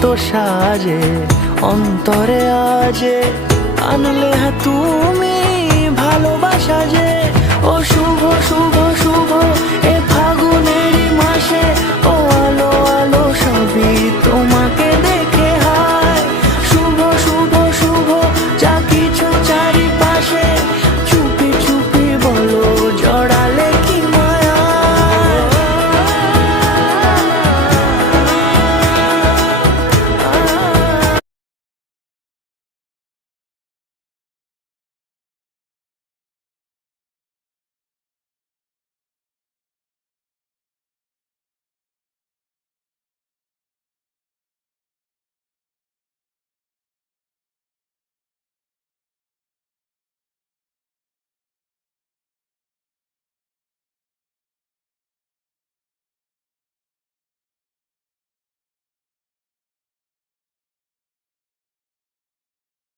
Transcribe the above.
কত সাজে অন্তরে আজে আনলে হ্যাঁ তুমি ভালোবাসা যে। ও শুভ শুভ শুভ এ ফাগুনেরই মাসে, ও আলো আলো সবই তোমার।